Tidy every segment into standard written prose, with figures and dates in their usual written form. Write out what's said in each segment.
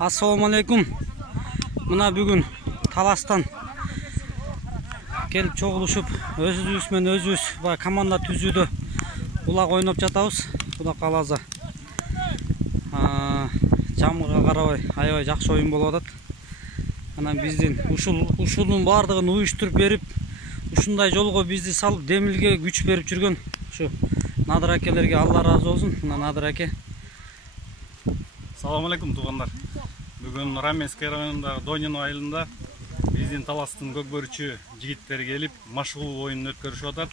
Assalamu alaikum. Mına бүгүн Таластан келип чогулушуп, өзүбүз менен өзүбүз команда түзүүдө булак ойноп жатабыз. Кудай кааласа. Жамырга карабай, аябай жакшы оюн болуп атат. Анан биздин ушунун бардыгын уюштуруп берип, ушундай жолго бизди салып, демилге күч берип жүргөн ушу Надыр акелерге Алла разы болсун. Мына Надыр аке. Салам алейкум туугандар. Бүгүн Раменский районундагы Донин айылында биздин Таластын көкбөрүчү жигиттери келип, машыгуу оюнун өткөрүшүп атат.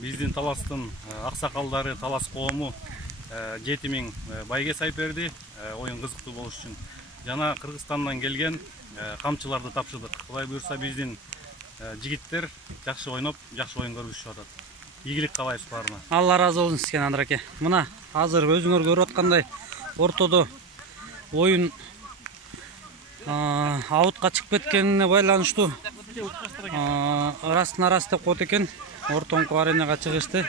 Биздин Таластын аксакалдары, Талас коому 7000 байге сайып берди, оюн кызыктуу болуш үчүн. Жана Кыргызстандан келген камчыларды тапшырдык. Кудай буйрса биздин жигиттер жакшы ойноп, жакшы оюн көргөзүшүп атат. Ийгилик каалайбыз баарына. Алла разы болсун сизге, Надыр аке. Мына азыр өзүңөр көрүп аткандай ортодо оюн аутка чыгып кеткенине байланыштуу арас деп коет экен. Ортоңку аренага чыгышты.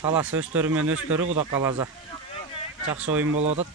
Талас өстөрү менен өстөрү Кудай кааласа жакшы оюн болуп атат.